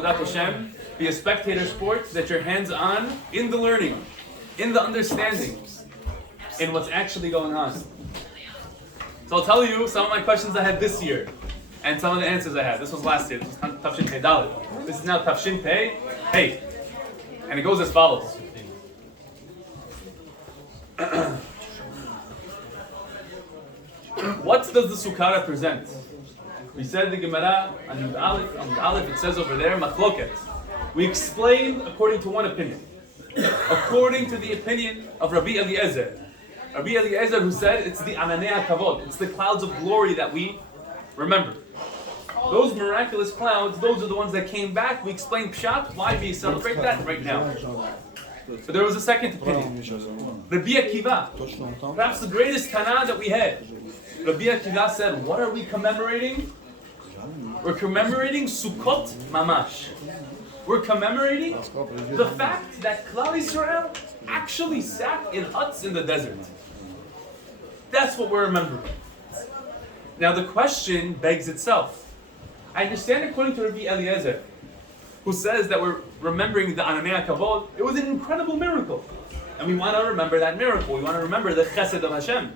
Hashem, be a spectator sport that you're hands-on in the learning, in the understanding, in what's actually going on. So I'll tell you some of my questions I had this year, and some of the answers I had. This was last year. This was Tafshin Pei Dalet. This is now Tafshin Pei Hey, and it goes as follows. What does the Sukkah represent? We said the Gemara on Yud Aleph, it says over there, Machloket. We explained according to one opinion. According to the opinion of Rabbi Eliezer. Rabbi Eliezer who said it's the Ananei HaKavod, it's the clouds of glory that we remember. Those miraculous clouds, those are the ones that came back. We explained Pshat, why we celebrate that right now. But there was a second opinion. Rabbi Akiva, perhaps the greatest Tana that we had. Rabbi Akiva said, what are we commemorating? We're commemorating Sukkot Mamash. We're commemorating the fact that Klal Yisrael actually sat in huts in the desert. That's what we're remembering. Now the question begs itself. I understand according to Rabbi Eliezer, who says that we're remembering the Ananei HaKavod, it was an incredible miracle. And we want to remember that miracle. We want to remember the Chesed of Hashem.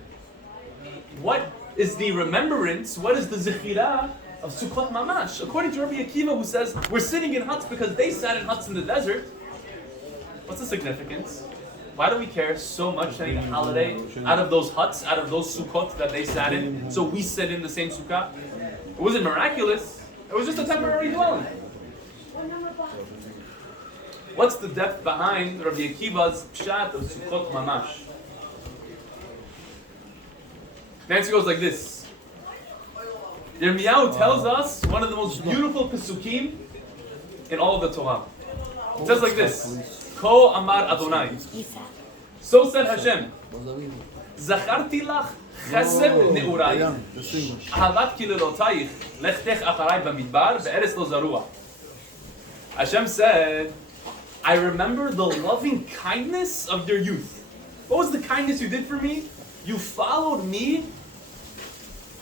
What is the remembrance? What is the Zechirah of Sukkot Mamash? According to Rabbi Akiva, who says we're sitting in huts because they sat in huts in the desert. What's the significance? Why do we care so much to make a holiday out of those huts, out of those Sukkot that they sat in, so we sit in the same Sukkah? It wasn't miraculous. It was just a temporary dwelling. What's the depth behind Rabbi Akiva's pshat of Sukkot Mamash? The answer goes like this. Yirmiyahu tells us one of the most beautiful pesukim in all of the Torah. It says like this: Ko Amar Adonai. So said Hashem. Zacharti lach chesed ne'urayich, ahavat kilelotayich, lechtech acharai b'midbar, be'eretz lo zarua. Hashem said, I remember the loving kindness of your youth. What was the kindness you did for me? You followed me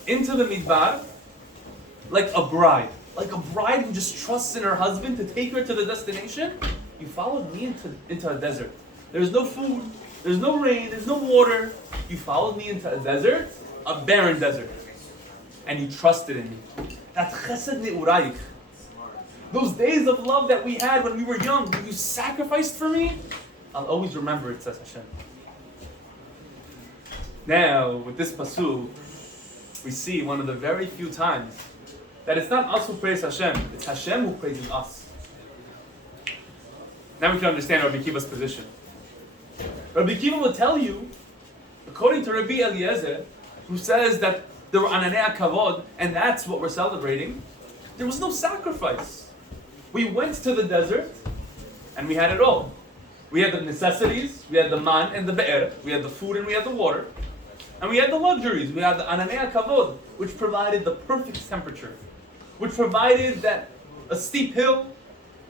into the midbar like a bride. Like a bride who just trusts in her husband to take her to the destination. You followed me into a desert. There's no food, there's no rain, there's no water. You followed me into a desert, a barren desert. And you trusted in me. That's chesed ne'urayich. Those days of love that we had when we were young, when you sacrificed for me, I'll always remember it, says Hashem. Now, with this pasuk, we see one of the very few times that it's not us who praise Hashem, it's Hashem who praises us. Now we can understand Rabbi Akiva's position. Rabbi Akiva will tell you, according to Rabbi Eliezer, who says that there were Ananei HaKavod, and that's what we're celebrating, there was no sacrifice. We went to the desert, and we had it all. We had the necessities, we had the man and the be'er, we had the food and we had the water, and we had the luxuries. We had the Ananei HaKavod, which provided the perfect temperature, which provided that a steep hill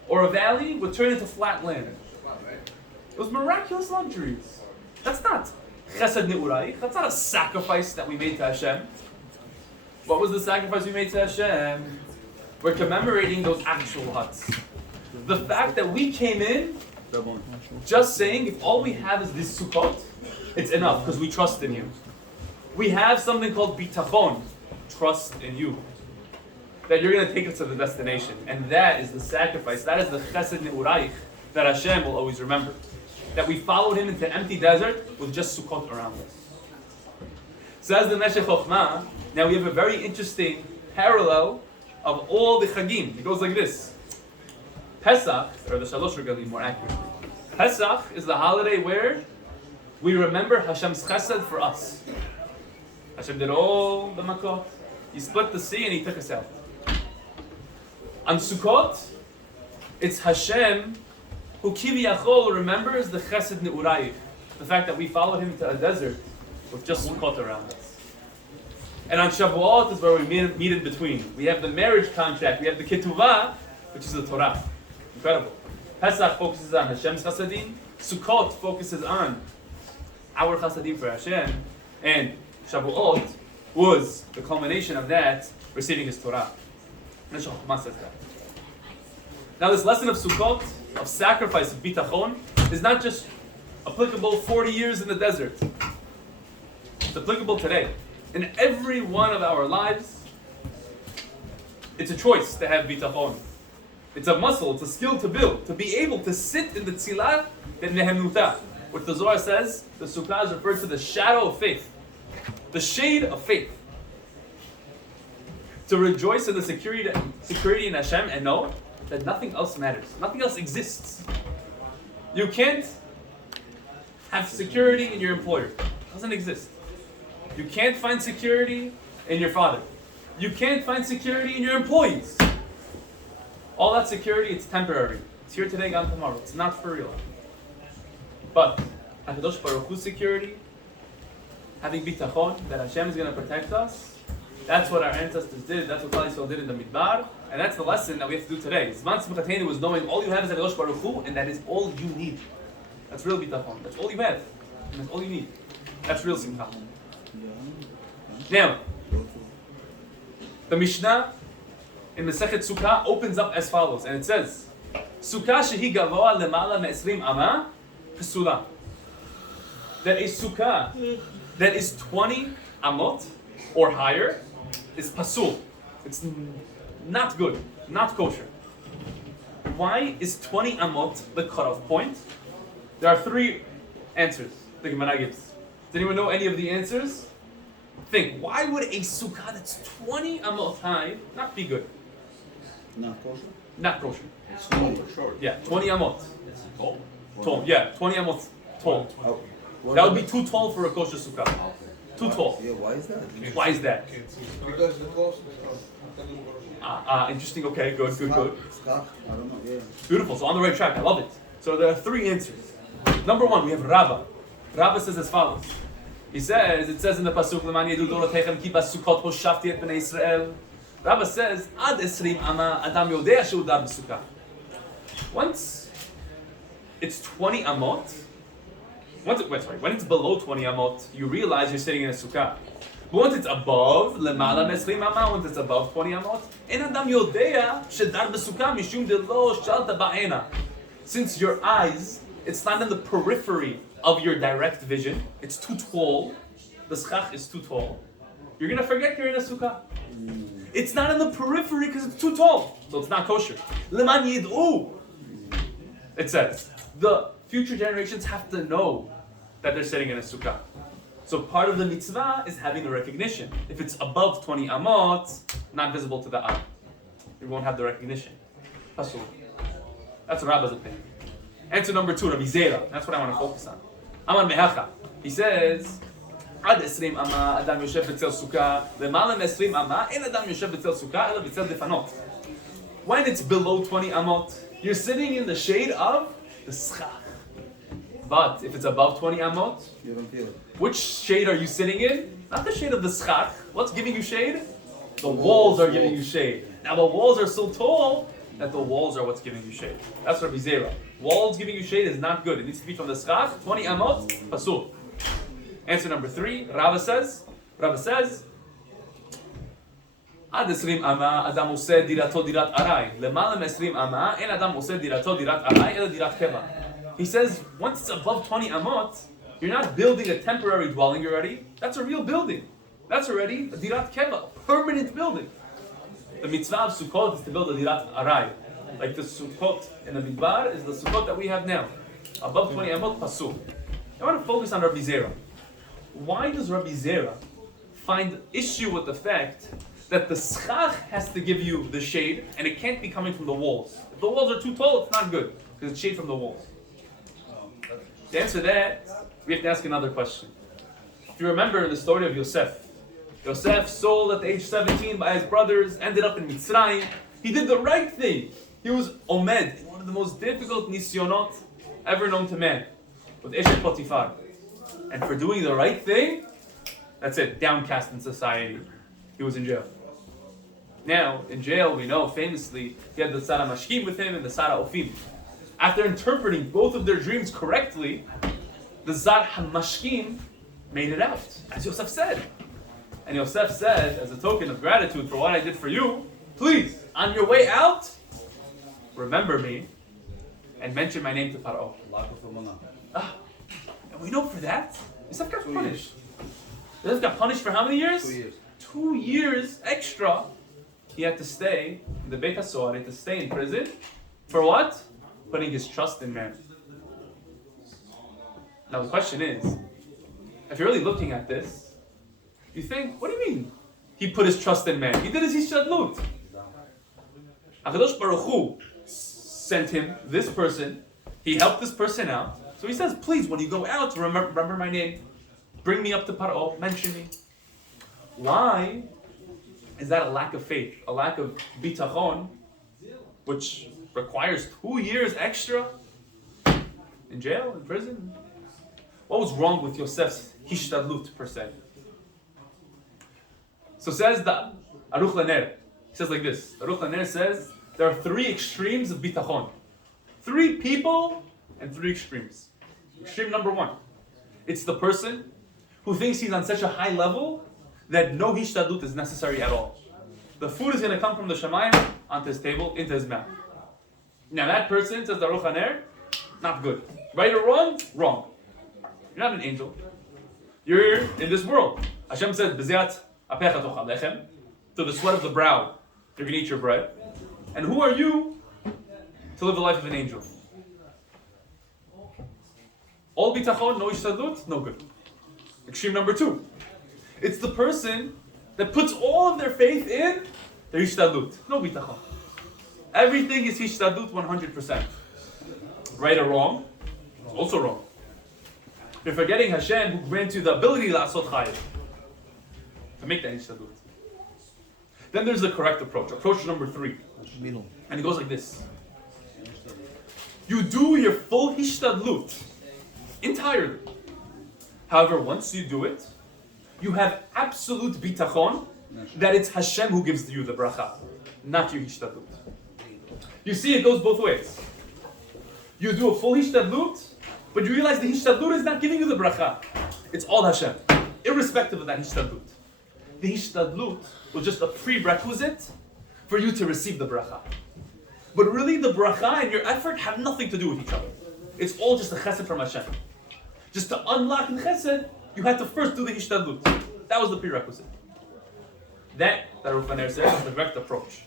or a valley would turn into flat land. It was miraculous luxuries. That's not chesed ne'urayich. That's not a sacrifice that we made to Hashem. What was the sacrifice we made to Hashem? We're commemorating those actual huts. The fact that we came in just saying, if all we have is this Sukkot, it's enough because we trust in you. We have something called bitachon, trust in you. That you're going to take us to the destination. And that is the sacrifice. That is the chesed ne'urayich that Hashem will always remember. That we followed him into an empty desert with just Sukkot around us. Says the Meshech Chochmah, now we have a very interesting parallel of all the Chagim. It goes like this. Pesach, or the Shalosh Regalim more accurately. Pesach is the holiday where we remember Hashem's chesed for us. Hashem did all the makot. He split the sea and he took us out. On Sukkot, it's Hashem who kiviyachol remembers the chesed ne'urayich. The fact that we followed him to a desert with just Sukkot around us. And on Shavuot is where we meet in between. We have the marriage contract. We have the ketuvah, which is the Torah. Incredible. Pesach focuses on Hashem's chasadim. Sukkot focuses on our chasadim for Hashem. And Shavuot was the culmination of that, receiving His Torah. And Chochmah says that. Now this lesson of Sukkot, of sacrifice, of bitachon, is not just applicable 40 years in the desert. It's applicable today. In every one of our lives, it's a choice to have bitachon. It's a muscle, it's a skill to build, to be able to sit in the tzilah be'nehemuta, which the Zohar says, the Sukkah is referred to the shadow of faith, the shade of faith. To rejoice in the security in Hashem and know that nothing else matters, nothing else exists. You can't have security in your employer. It doesn't exist. You can't find security in your father. You can't find security in your employees. All that security, it's temporary. It's here today, gone tomorrow. It's not for real. But HaKadosh Baruch Hu's security, having bitachon, that Hashem is going to protect us, that's what our ancestors did. That's what Klal Yisrael did in the Midbar. And that's the lesson that we have to do today. Zman Simchatenu was knowing all you have is HaKadosh Baruch Hu, and that is all you need. That's real bitachon. That's all you have. And that's all you need. That's real simcha. Now, the Mishnah in Masechet Sukkah opens up as follows, and it says, Sukkah shehi gavoa lemala me'esrim ama pesula. That a sukkah that is 20 amot or higher is pasul. It's not good, not kosher. Why is 20 amot the cutoff point? There are 3 answers the Gemara gives. Does anyone know any of the answers? Think, why would a sukkah that's 20 amot high not be good? Not kosher? Not kosher. It's tall or short? Yeah, 20 amot. Tall. Tall, yeah, 20 amot tall. That would be too tall for a kosher sukkah. Too tall. Yeah, why is that? Why is that? Because the closest Interesting, okay, good. Skach, I don't know, yeah. Beautiful, so on the right track, I love it. So there are 3 answers. Number 1, we have Raba. Raba says as follows. It says in the Pasuk, L'man yedu dorotechem ki basukot hoshafti et bnei Yisrael. Raba says, Ad esrim ama adam yodea shehu dar b'sukkah. Once it's 20 amot, when it's below 20 amot, you realize you're sitting in a sukkah. But once it's above, lemala mesrim ama, once it's above 20 amot, en adam yodea shedar b'sukkah mishum delo shalta ba'ena. Since your eyes, it's not in the periphery of your direct vision, it's too tall, the schach is too tall, you're going to forget you're in a sukkah. It's not in the periphery because it's too tall, so it's not kosher. Leman yid'u, it says, the future generations have to know that they're sitting in a sukkah. So part of the mitzvah is having the recognition. If it's above 20 amot, not visible to the eye, you won't have the recognition. Pasul. That's Rabba's opinion. Answer number 2, Rabbi Zera. That's what I want to focus on. Aman Mehacha. He says, Ad esrim ama adam yoshev b'tzel sukkah, lemala me'esrim ama en adam yoshev b'tzel sukkah ela b'tzel defanot. When it's below 20 amot, you're sitting in the shade of the schach. But if it's above 20 amot, You don't feel it. which shade are you sitting in? Not the shade of the schach. What's giving you shade? The walls are giving you shade. Now the walls are so tall that the walls are what's giving you shade. That's Rabbi Zera. Walls giving you shade is not good. It needs to be from the schach. 20 amot, pasul. Answer number 3. Rava says, Ad esrim ama adam oseh dirato dirat aray. Lemala me'esrim ama en adam oseh dirato dirat aray ela dirat keva. He says, once it's above 20 amot, you're not building a temporary dwelling already. That's a real building. That's already a dirat keva, a permanent building. The mitzvah of Sukkot is to build a dirat aray. Like the Sukkot in the Midbar is the Sukkot that we have now. Above 20 amot, pasul. I want to focus on Rabbi Zera. Why does Rabbi Zera find issue with the fact that the schach has to give you the shade and it can't be coming from the walls? If the walls are too tall, it's not good because it's shade from the walls. To answer that, we have to ask another question. If you remember the story of Yosef, Yosef sold at the age 17 by his brothers, ended up in Mitzrayim. He did the right thing. He was omed, one of the most difficult nisyonot ever known to man, with Eshet Potifar. And for doing the right thing, that's it, downcast in society. He was in jail. Now, in jail, we know famously, he had the Sara Mashkim with him and the Sara Ofim. After interpreting both of their dreams correctly, the Zar HaMashkim made it out, as Yosef said. And Yosef said, as a token of gratitude for what I did for you, please, on your way out, remember me and mention my name to Paro. Lack of emunah. And we know for that, Yosef got punished. Yosef got punished for how many years? 2 years. 2 years extra. He had to stay in the Beit HaSohar, he had to stay in prison. For what? Putting his trust in man. Now the question is, if you're really looking at this, you think, what do you mean? He put his trust in man. He did his hishtadlut. HaKadosh Baruch Hu sent him this person. He helped this person out. So he says, please, when you go out, remember my name. Bring me up to Paro, mention me. Why is that a lack of faith? A lack of bitachon, which requires 2 years extra in jail, in prison? What was wrong with Yosef's hishtadlut per se? So says the Aruch Laner. He says like this. Aruch Laner says there are 3 extremes of bitachon. 3 people and 3 extremes. Extreme number 1. It's the person who thinks he's on such a high level that no hishtadlut is necessary at all. The food is going to come from the Shemayim onto his table, into his mouth. Now that person, says the Aruch Laner, not good. Right or wrong? Wrong. You're not an angel. You're in this world. Hashem says, "B'ziat apecha tochal lechem." To the sweat of the brow, you're going to eat your bread. And who are you to live the life of an angel? All bitachon, no hishtadlut, no good. Extreme number 2. It's the person that puts all of their faith in their hishtadlut. No bitachon. Everything is hishtadlut 100%. Right or wrong? Also wrong. You're forgetting Hashem who grants you the ability to asot chayil, to make that hishtadlut. Then there's the correct approach. Approach number 3. And it goes like this. You do your full hishtadlut entirely. However, once you do it, you have absolute bitachon that it's Hashem who gives you the bracha, not your hishtadlut. You see, it goes both ways. You do a full hishtadlut, but you realize the hishtadlut is not giving you the bracha. It's all Hashem, irrespective of that hishtadlut. The hishtadlut was just a prerequisite for you to receive the bracha. But really, the bracha and your effort have nothing to do with each other. It's all just a chesed from Hashem. Just to unlock the chesed, you had to first do the hishtadlut. That was the prerequisite. That Aruch Laner says, is the correct approach.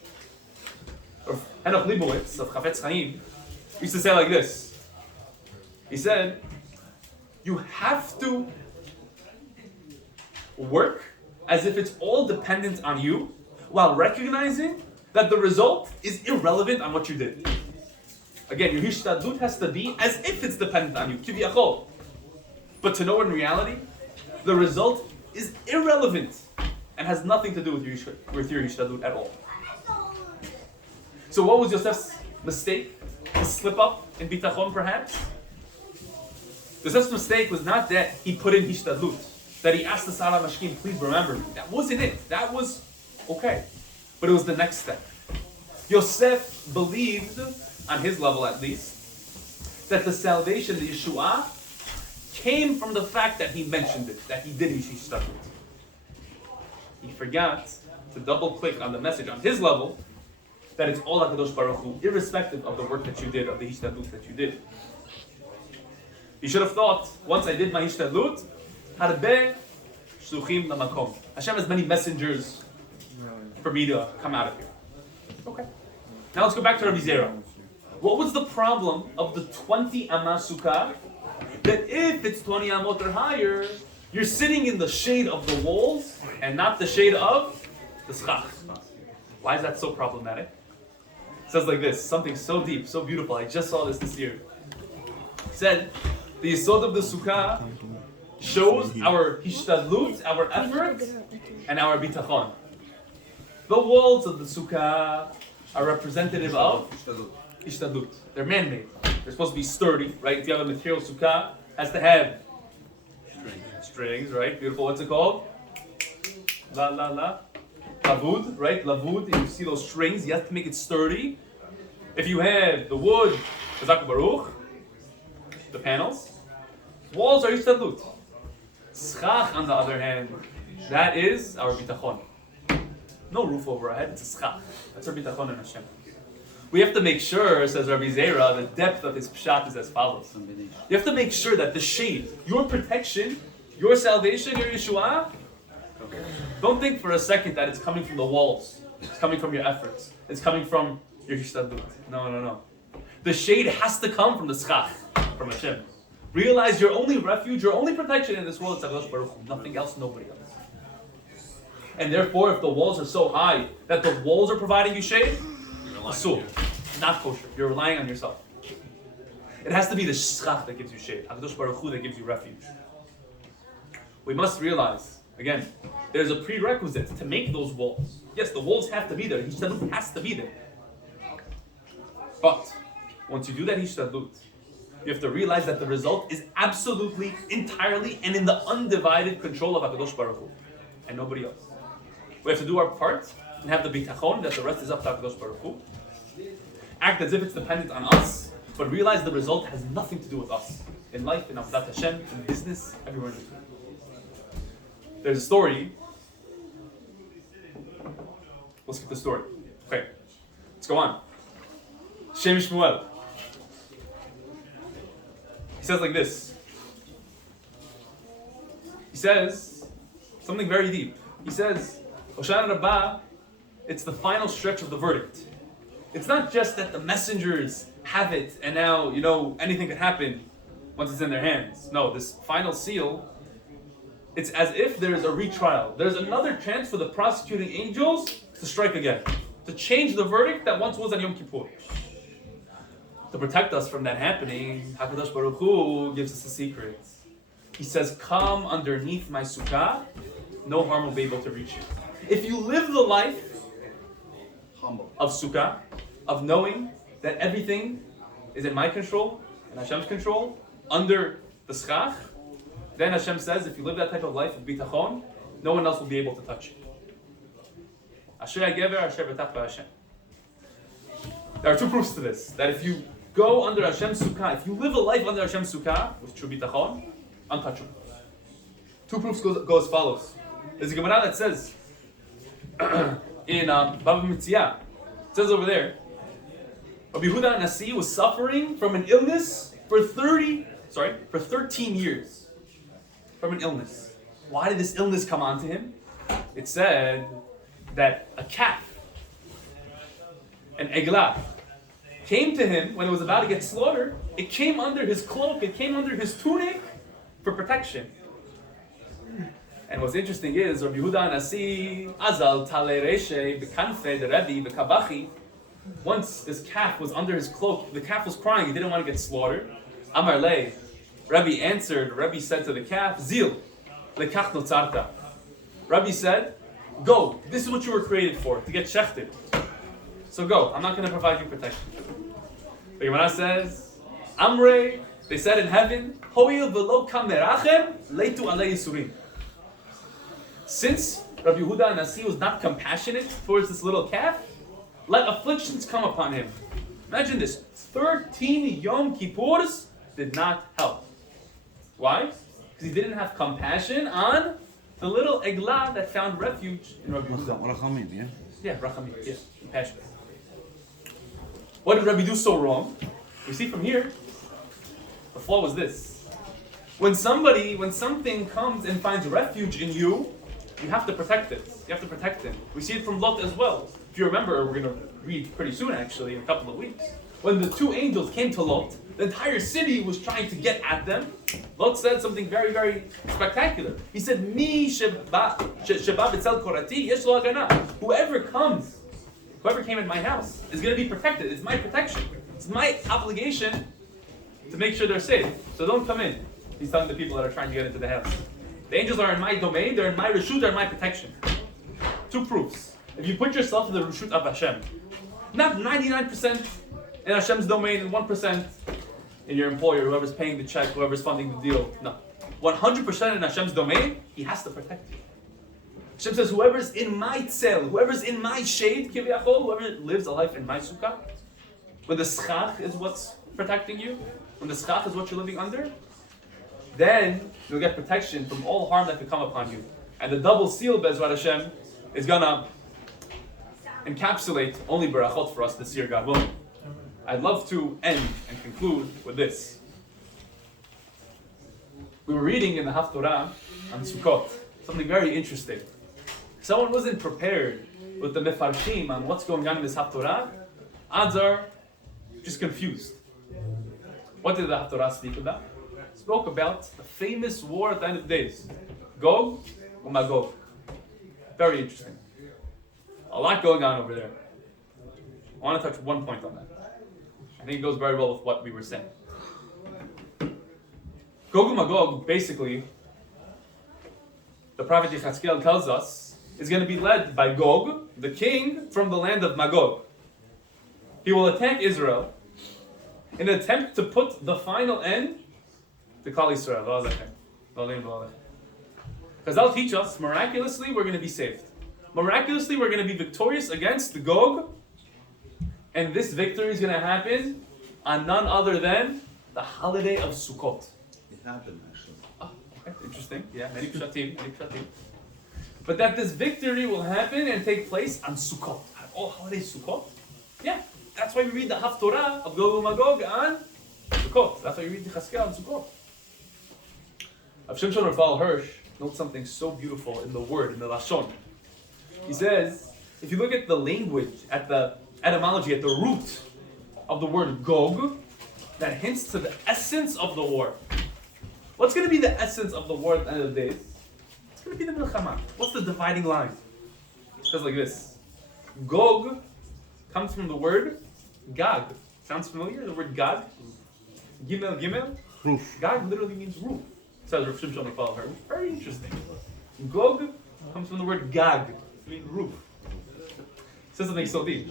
Henoch Leibowitz of Chafetz Chaim used to say like this. He said, you have to work as if it's all dependent on you, while recognizing that the result is irrelevant on what you did. Again, your hishtadlut has to be as if it's dependent on you, kiviyachol. But to know in reality, the result is irrelevant and has nothing to do with your hishtadlut at all. So what was Yosef's mistake? His slip up in bitachon perhaps? Yosef's mistake was not that he put in hishtadlut, that he asked the Sara Mashkim, please remember me. That wasn't it. That was okay. But it was the next step. Yosef believed, on his level at least, that the salvation, the Yeshua, came from the fact that he mentioned it, that he did his hishtadlut. He forgot to double click on the message on his level, that it's all HaKadosh Baruch Hu, irrespective of the work that you did, of the hishtadlut that you did. He should have thought, once I did my hishtadlut, Harbeh shluchim lamakom. Hashem has many messengers for me to come out of here. Okay. Now let's go back to Rabbi Zera. What was the problem of the 20 amah sukkah? That if it's 20 amot or higher, you're sitting in the shade of the walls and not the shade of the schach. Why is that so problematic? It says like this, something so deep, so beautiful. I just saw this year. It said, the yesod of the sukkah shows our hishtadlut, our effort, and our bitachon. The walls of the sukkah are representative of hishtadlut. They're man-made. They're supposed to be sturdy, right? If you have a material sukkah, it has to have strings, right? Beautiful. What's it called? Lavud, right? Lavud. You see those strings. You have to make it sturdy. If you have the wood, Chazak Baruch, the panels, walls are hishtadlut. Schach, on the other hand, that is our bitachon. No roof over our head, it's a schach. That's our bitachon in Hashem. We have to make sure, says Rabbi Zera, the depth of his pshat is as follows. You have to make sure that the shade, your protection, your salvation, your Yeshua, don't think for a second that it's coming from the walls. It's coming from your efforts. It's coming from your hishtadlut. No. The shade has to come from the schach, from Hashem. Realize your only refuge, your only protection in this world is HaKadosh Baruch Hu. Nothing else, nobody else. And therefore, if the walls are so high that the walls are providing you shade, asur, not kosher. You're relying on yourself. It has to be the schach that gives you shade, HaKadosh Baruch Hu that gives you refuge. We must realize, again, there's a prerequisite to make those walls. Yes, the walls have to be there. Hishtadlut has to be there. But once you do that hishtadlut, you have to realize that the result is absolutely, entirely, and in the undivided control of HaKadosh Baruch Hu, and nobody else. We have to do our part and have the bitachon that the rest is up to HaKadosh Baruch Hu. Act as if it's dependent on us, but realize the result has nothing to do with us. In life, in Avodat Hashem, in business, everywhere in between. There's a story. Let's get the story. Okay, let's go on. Shem Shmuel. He says like this. He says something very deep. He says, Hoshana Raba, it's the final stretch of the verdict. It's not just that the messengers have it and now, anything can happen once it's in their hands. No, this final seal, it's as if there is a retrial. There's another chance for the prosecuting angels to strike again, to change the verdict that once was on Yom Kippur. To protect us from that happening, HaKadosh Baruch Hu gives us a secret. He says, come underneath my sukkah, no harm will be able to reach you. If you live the life of sukkah, of knowing that everything is in my control, in Hashem's control, under the schach, then Hashem says, if you live that type of life of bitachon, no one else will be able to touch you. Asher HaGever, Asher B'tach B'Hashem. There are two proofs to this, that if you go under Hashem's sukkah, if you live a life under Hashem's sukkah, with true bitachon, untouchable. Two proofs go as follows. There's a Gemara that says, in Baba Metzia, it says over there, Rabbi Yehuda Nasi was suffering from an illness for 13 years. From an illness. Why did this illness come onto him? It said that a calf, an eglah, came to him when it was about to get slaughtered. It came under his cloak, it came under his tunic for protection. And what's interesting is, Rabbi Yehuda Nasi, Azal Tale Reshe, Bekanfe, the Rebbe, Bekabachi, once this calf was under his cloak, the calf was crying, he didn't want to get slaughtered. Amar Le, Rebbe said to the calf, Zil, lekach notzarta. Rebbe said, go, this is what you were created for, to get shechted. So go, I'm not going to provide you protection. The Gemara says, Amre, they said in heaven, Hoil velo kamerachem, leitu alei yisurim. Since Rabbi Yehuda Nasi was not compassionate towards this little calf, let afflictions come upon him. Imagine this, 13 Yom Kippurs did not help. Why? Because he didn't have compassion on the little eglah that found refuge in Rabbi Yehuda. Rachamim, yeah? Yeah, Rachamim, yeah, compassion. What did Rabbi do so wrong? We see from here, the flaw was this. When something comes and finds refuge in you, you have to protect it. You have to protect it. We see it from Lot as well. If you remember, we're going to read pretty soon actually, in a couple of weeks. When the two angels came to Lot, the entire city was trying to get at them. Lot said something very, very spectacular. He said, Mi sheba b'tzel korati yesh lo hagana. Whoever came in my house is going to be protected. It's my protection. It's my obligation to make sure they're safe. So don't come in. He's telling the people that are trying to get into the house. The angels are in my domain, they're in my reshut, they're in my protection. Two proofs. If you put yourself in the reshut of Hashem, not 99% in Hashem's domain and 1% in your employer, whoever's paying the check, whoever's funding the deal. No. 100% in Hashem's domain, He has to protect you. Hashem says, whoever's in my tzel, whoever's in my shade, kiviyachol, whoever lives a life in my sukkah, when the schach is what's protecting you, when the schach is what you're living under, then you'll get protection from all harm that could come upon you. And the double seal, Bezrat Hashem, is gonna encapsulate only barachot for us this year, God willing. I'd love to end and conclude with this. We were reading in the Haftorah on Sukkot, something very interesting. Someone wasn't prepared with the Mefarshim on what's going on in this Haftorah. Odds are just confused. What did the Haftorah speak about? It spoke about the famous war at the end of the days, Gog and Magog. Very interesting. A lot going on over there. I want to touch one point on that. I think it goes very well with what we were saying. Gog and Magog, basically, the prophet Yechazkel tells us, is going to be led by Gog, the king from the land of Magog. He will attack Israel in an attempt to put the final end to Klal Yisrael. Because they'll teach us, miraculously, we're going to be saved. Miraculously, we're going to be victorious against the Gog, and this victory is going to happen on none other than the holiday of Sukkot. It happened actually. Oh, okay. Interesting. Yeah, many pshatim. But that this victory will happen and take place on Sukkot. Oh, holiday Sukkot? Yeah, that's why we read the Haftorah of Gog and Magog on Sukkot. That's why we read the Chazkel on Sukkot. Rav Shimshon Raphael Hirsch notes something so beautiful in the word, in the Lashon. He says, if you look at the language, at the etymology, at the root of the word Gog, that hints to the essence of the war. What's going to be the essence of the war at the end of the days? It's going to be the Milchama. What's the dividing line? It says like this. Gog comes from the word Gag. Sounds familiar? The word Gag? Gimel? Roof. Gag literally means roof. Says Rav Shimshon Raphael Hirsch. Very interesting. Gog comes from the word Gag. It means roof. Says something so deep.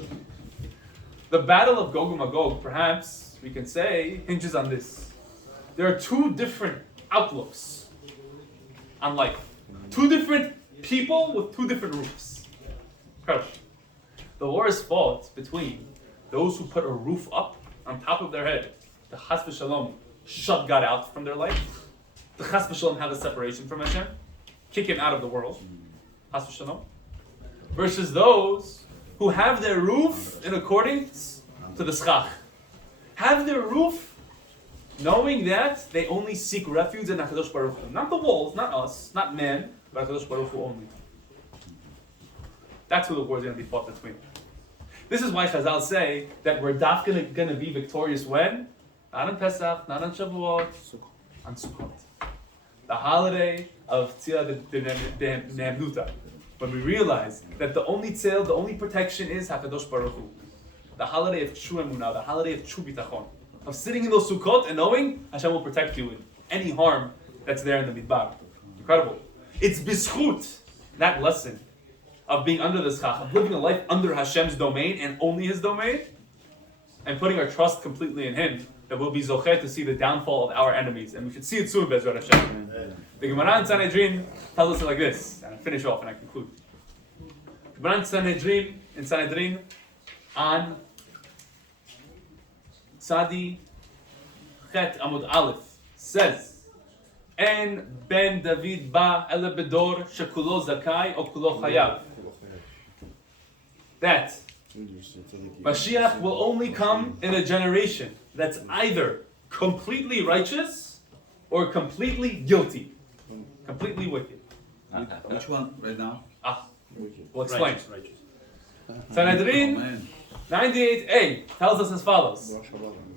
The battle of Gog and Magog, perhaps we can say, hinges on this. There are two different outlooks on life. Two different people with two different roofs. The war is fought between those who put a roof up on top of their head, the Chas v'Shalom, shut God out from their life. The Chas v'Shalom have a separation from Hashem, kick him out of the world, Chas v'Shalom. Versus those who have their roof in accordance to the Schach. Have their roof knowing that they only seek refuge in HaKadosh Baruch Hu. Not the walls, not us, not man, but HaKadosh Baruch Hu only. That's who the war is going to be fought between. This is why Chazal say that we're going to be victorious when? Not on Pesach, not on Shavuot, on Sukkot. The holiday of Tzila de Ne'emnuta. When we realize that the only tzil, the only protection is HaKadosh Baruch Hu. The holiday of True Emunah, the holiday of True Bitachon. Of sitting in those Sukkot and knowing Hashem will protect you in any harm that's there in the Midbar. Incredible. It's bischut, that lesson of being under the schach, of living a life under Hashem's domain and only His domain, and putting our trust completely in Him, that we'll be zocheh to see the downfall of our enemies. And we should see it soon, Bezrat Hashem. The Gemara in Sanhedrin tells us like this, and I finish off and I conclude. Gemara in Sanhedrin, on Tzadi Chet Amud Aleph, says, En ben David ba ele bedor shekulo zakai o kulo chayav. That Mashiach will only come in a generation that's either completely righteous or completely guilty, completely wicked. Which one right now? We'll explain. Oh, Sanhedrin 98a tells us as follows.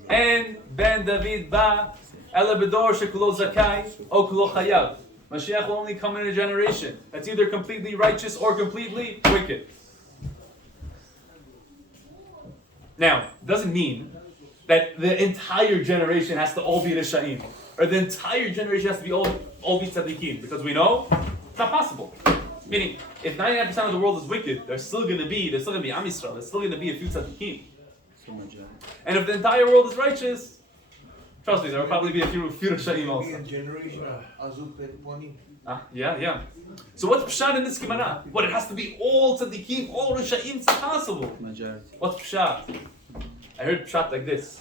En ben David ba ele bedor shekulo zakai o kulo chayav. Mashiach will only come in a generation that's either completely righteous or completely wicked. Now, it doesn't mean that the entire generation has to all be Risha'im, or the entire generation has to be all be tzaddikim, because we know it's not possible. Meaning, if 99% of the world is wicked, there's still going to be Am Yisrael, there's still going to be a few tzaddikim. And if the entire world is righteous, trust me, there will probably be a few Risha'im also. Yeah. So what's Pshat in this Gemara? What, it has to be all tzaddikim, all Risha'im? It's impossible. What's Pshat? I heard Pshat like this.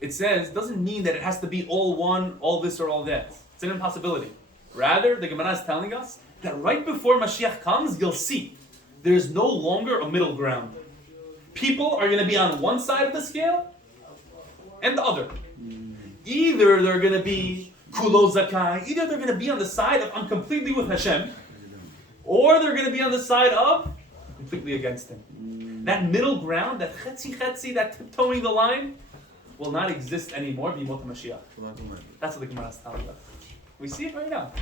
It says, doesn't mean that it has to be all one, all this or all that. It's an impossibility. Rather, the Gemara is telling us that right before Mashiach comes, you'll see there's no longer a middle ground. people are going to be on one side of the scale and the other. Either they're going to be kulo zakai, either they're going to be on the side of I'm completely with Hashem, or they're going to be on the side of completely against Him. That middle ground, that chetzi, that tiptoeing the line, will not exist anymore b'yimot Mashiach. That's what the Gemara is telling us. We see it right now.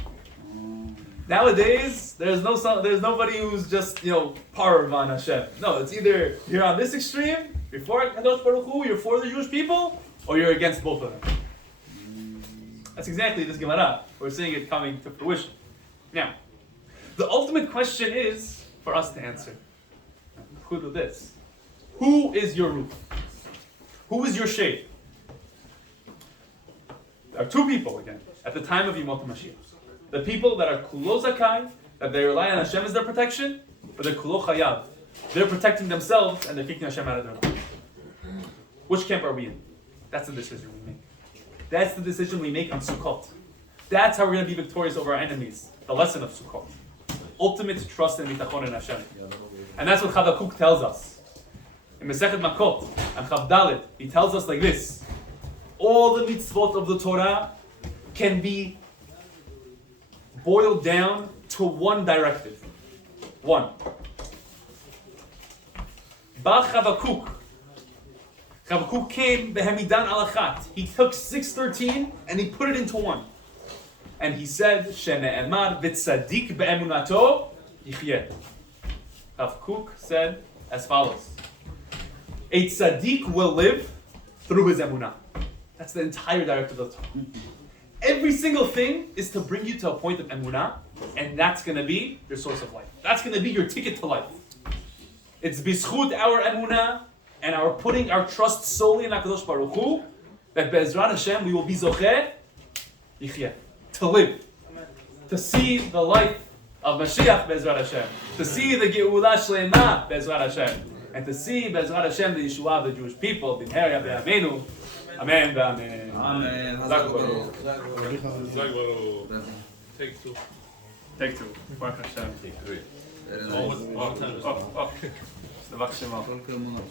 Nowadays, there's nobody who's just parv on Hashem. No, it's either you're on this extreme, you're for Kadosh Baruch Hu, you're for the Jewish people, or you're against both of them. That's exactly this Gemara. We're seeing it coming to fruition. Now, the ultimate question is for us to answer. Who do this? Who is your roof? Who is your shade? There are two people again at the time of Yimot Mashiach. The people that are kulo zakai, that they rely on Hashem as their protection, but they're kulo chayav. They're protecting themselves and they're kicking Hashem out of their life. Which camp are we in? That's the decision we make. That's the decision we make on Sukkot. That's how we're going to be victorious over our enemies. The lesson of Sukkot. Ultimate trust and bitachon in Hashem. And that's what Chavakuk tells us. In Masechet Makot, and Chav Dalet, he tells us like this. All the mitzvot of the Torah can be boiled down to one directive. One. Ba Chavakuk. Chavakuk came behemidan alachat. He took 613 and he put it into one. And he said, Shene'emar v'tzadik be'emunato yichyeh. Chavakuk said as follows. A tzaddik will live through his emunah. That's the entire directive of the Torah. Every single thing is to bring you to a point of emunah, and that's going to be your source of life. That's going to be your ticket to life. It's b'zchut our emunah and our putting our trust solely in HaKadosh Baruch Hu, that be'ezrat Hashem we will be zocheh yichyeh, to live, to see the life of Mashiach be'ezrat Hashem, to see the Geula Shlema be'ezrat Hashem, and to see be'ezrat Hashem the Yeshua of the Jewish people, b'mher b'yameinu. Amen, amen. Amen. Take two. Take two. Baruch Hashem. Very All nice. with all 10. Oh. Shabbat Shema. Только ему надо.